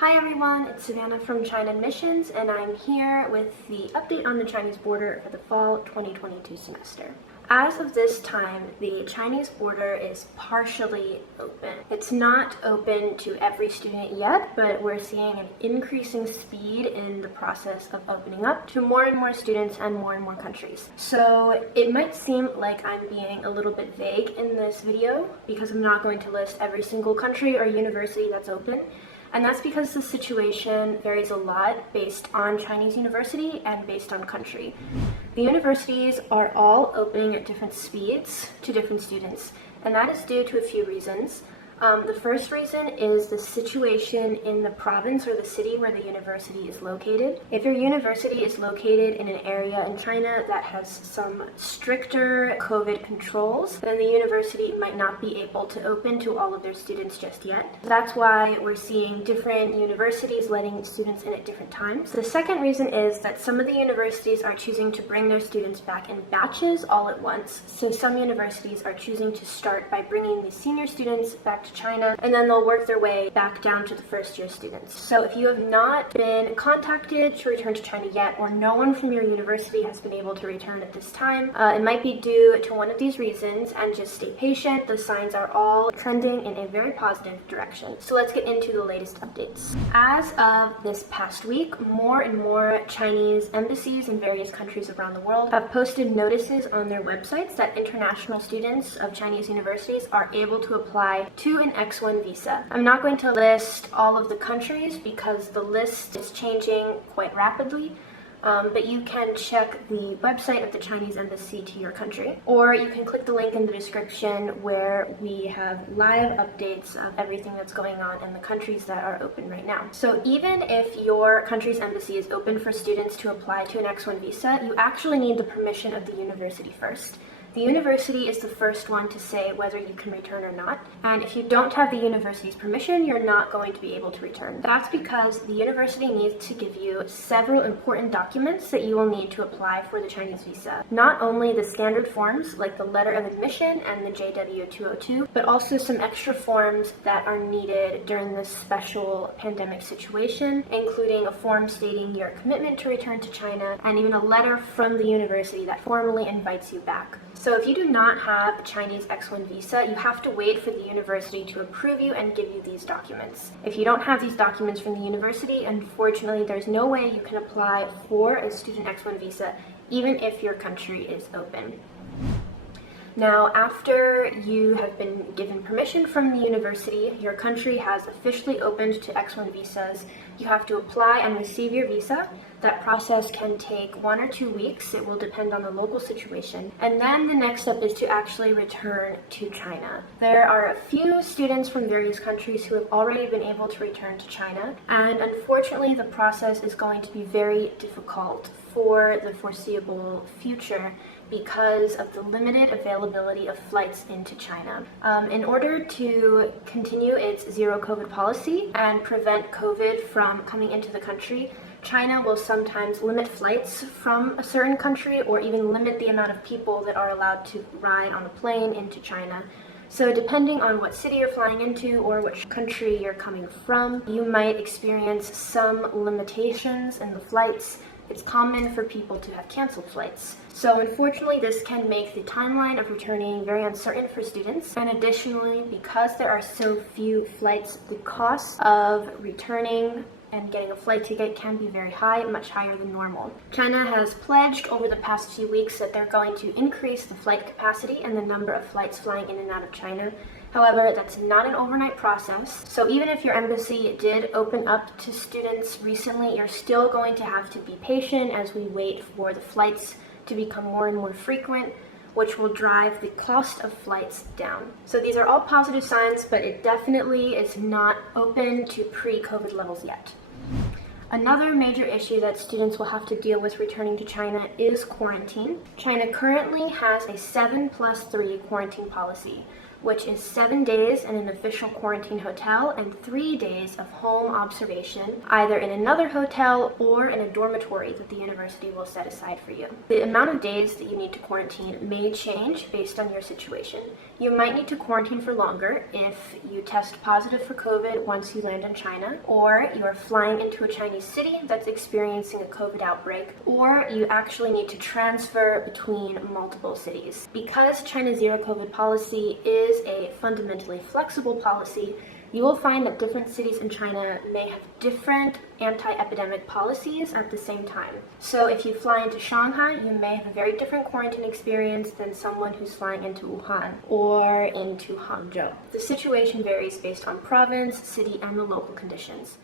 Hi everyone, it's Savannah from China Admissions, and I'm here with the update on the Chinese border for the fall 2022 semester. As of this time, the Chinese border is partially open. It's not open to every student yet, but we're seeing an increasing speed in the process of opening up to more and more students and more countries. So it might seem like I'm being a little bit vague in this video because I'm not going to list every single country or university that's open. And that's because the situation varies a lot based on Chinese university and based on country. The universities are all opening at different speeds to different students, and that is due to a few reasons. The first reason is the situation in the province or the city where the university is located. If your university is located in an area in China that has some stricter COVID controls, then the university might not be able to open to all of their students just yet. That's why we're seeing different universities letting students in at different times. The second reason is that some of the universities are choosing to bring their students back in batches all at once. So some universities are choosing to start by bringing the senior students back to China, and then they'll work their way back down to the first year students. So if you have not been contacted to return to China yet, or no one from your university has been able to return at this time, it might be due to one of these reasons, and just stay patient. The signs are all trending in a very positive direction. So let's get into the latest updates. As of this past week, more and more Chinese embassies in various countries around the world have posted notices on their websites that international students of Chinese universities are able to apply to an X1 visa. I'm not going to list all of the countries because the list is changing quite rapidly, but you can check the website of the Chinese embassy to your country, or you can click the link in the description where we have live updates of everything that's going on in the countries that are open right now. So even if your country's embassy is open for students to apply to an X1 visa, you actually need the permission of the university first. The university is the first one to say whether you can return or not, and if you don't have the university's permission, you're not going to be able to return. That's because the university needs to give you several important documents that you will need to apply for the Chinese visa. Not only the standard forms like the letter of admission and the JW-202, but also some extra forms that are needed during this special pandemic situation, including a form stating your commitment to return to China and even a letter from the university that formally invites you back. So if you do not have a Chinese X1 visa, you have to wait for the university to approve you and give you these documents. If you don't have these documents from the university, unfortunately, there's no way you can apply for a student X1 visa, even if your country is open. Now, after you have been given permission from the university, your country has officially opened to X1 visas. You have to apply and receive your visa. That process can take 1 or 2 weeks. It will depend on the local situation. And then the next step is to actually return to China. There are a few students from various countries who have already been able to return to China, and unfortunately the process is going to be very difficult for the foreseeable future because of the limited availability of flights into China. In order to continue its zero COVID policy and prevent COVID from coming into the country, China will sometimes limit flights from a certain country or even limit the amount of people that are allowed to ride on a plane into China. So depending on what city you're flying into or which country you're coming from, you might experience some limitations in the flights. It's common for people to have canceled flights. So unfortunately, this can make the timeline of returning very uncertain for students. And additionally, because there are so few flights, the cost of returning and getting a flight ticket can be very high, much higher than normal. China has pledged over the past few weeks that they're going to increase the flight capacity and the number of flights flying in and out of China. However, that's not an overnight process. So even if your embassy did open up to students recently, you're still going to have to be patient as we wait for the flights to become more and more frequent, which will drive the cost of flights down. So these are all positive signs, but it definitely is not open to pre-COVID levels yet. Another major issue that students will have to deal with returning to China is quarantine. China currently has a 7+3 quarantine policy. which is 7 days in an official quarantine hotel and 3 days of home observation, either in another hotel or in a dormitory that the university will set aside for you. The amount of days that you need to quarantine may change based on your situation. You might need to quarantine for longer if you test positive for COVID once you land in China, or you are flying into a Chinese city that's experiencing a COVID outbreak, or you actually need to transfer between multiple cities. Because China's zero COVID policy is a fundamentally flexible policy, you will find that different cities in China may have different anti-epidemic policies at the same time. So if you fly into Shanghai, you may have a very different quarantine experience than someone who's flying into Wuhan or into Hangzhou. The situation varies based on province, city, and the local conditions.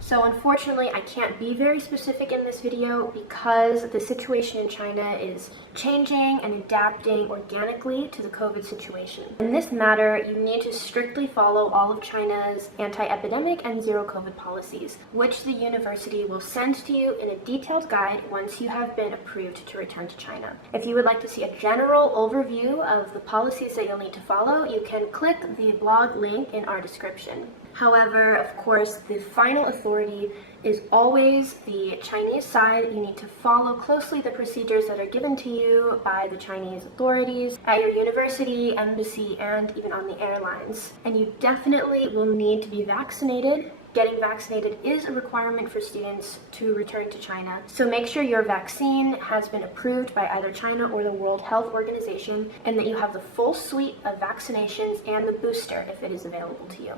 So unfortunately, I can't be very specific in this video because the situation in China is changing and adapting organically to the COVID situation. In this matter, you need to strictly follow all of China's anti-epidemic and zero COVID policies, which the university will send to you in a detailed guide once you have been approved to return to China. If you would like to see a general overview of the policies that you'll need to follow, you can click the blog link in our description. However, of course, the final authority is always the Chinese side. You need to follow closely the procedures that are given to you by the Chinese authorities at your university, embassy, and even on the airlines. And you definitely will need to be vaccinated. Getting vaccinated is a requirement for students to return to China. So make sure your vaccine has been approved by either China or the World Health Organization, and that you have the full suite of vaccinations and the booster if it is available to you.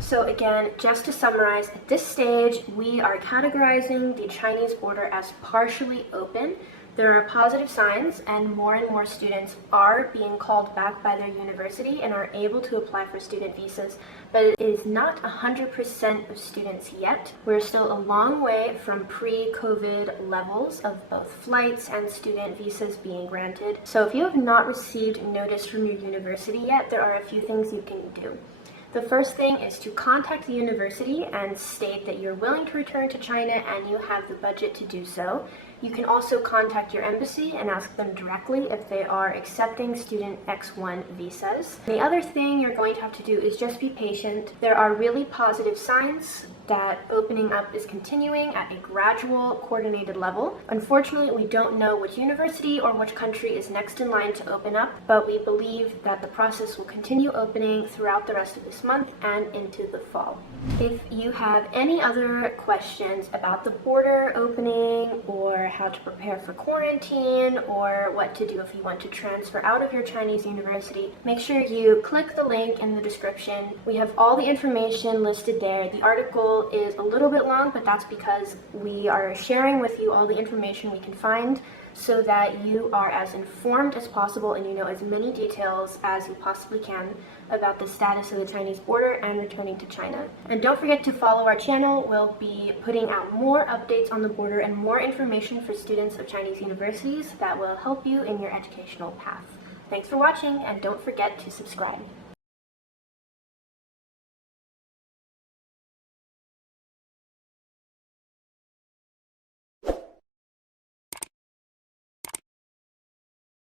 So again, just to summarize, at this stage, we are categorizing the Chinese border as partially open. There are positive signs, and more students are being called back by their university and are able to apply for student visas, but it is not 100% of students yet. We're still a long way from pre-COVID levels of both flights and student visas being granted. So if you have not received notice from your university yet, there are a few things you can do. The first thing is to contact the university and state that you're willing to return to China and you have the budget to do so. You can also contact your embassy and ask them directly if they are accepting student X1 visas. The other thing you're going to have to do is just be patient. There are really positive signs that opening up is continuing at a gradual, coordinated level. Unfortunately, we don't know which university or which country is next in line to open up, but we believe that the process will continue opening throughout the rest of this month and into the fall. If you have any other questions about the border opening, or how to prepare for quarantine, or what to do if you want to transfer out of your Chinese university, make sure you click the link in the description. We have all the information listed there. The article is a little bit long, but that's because we are sharing with you all the information we can find so that you are as informed as possible and you know as many details as you possibly can about the status of the Chinese border and returning to China. And don't forget to follow our channel. We'll be putting out more updates on the border and more information for students of Chinese universities that will help you in your educational path. Thanks for watching, and don't forget to subscribe.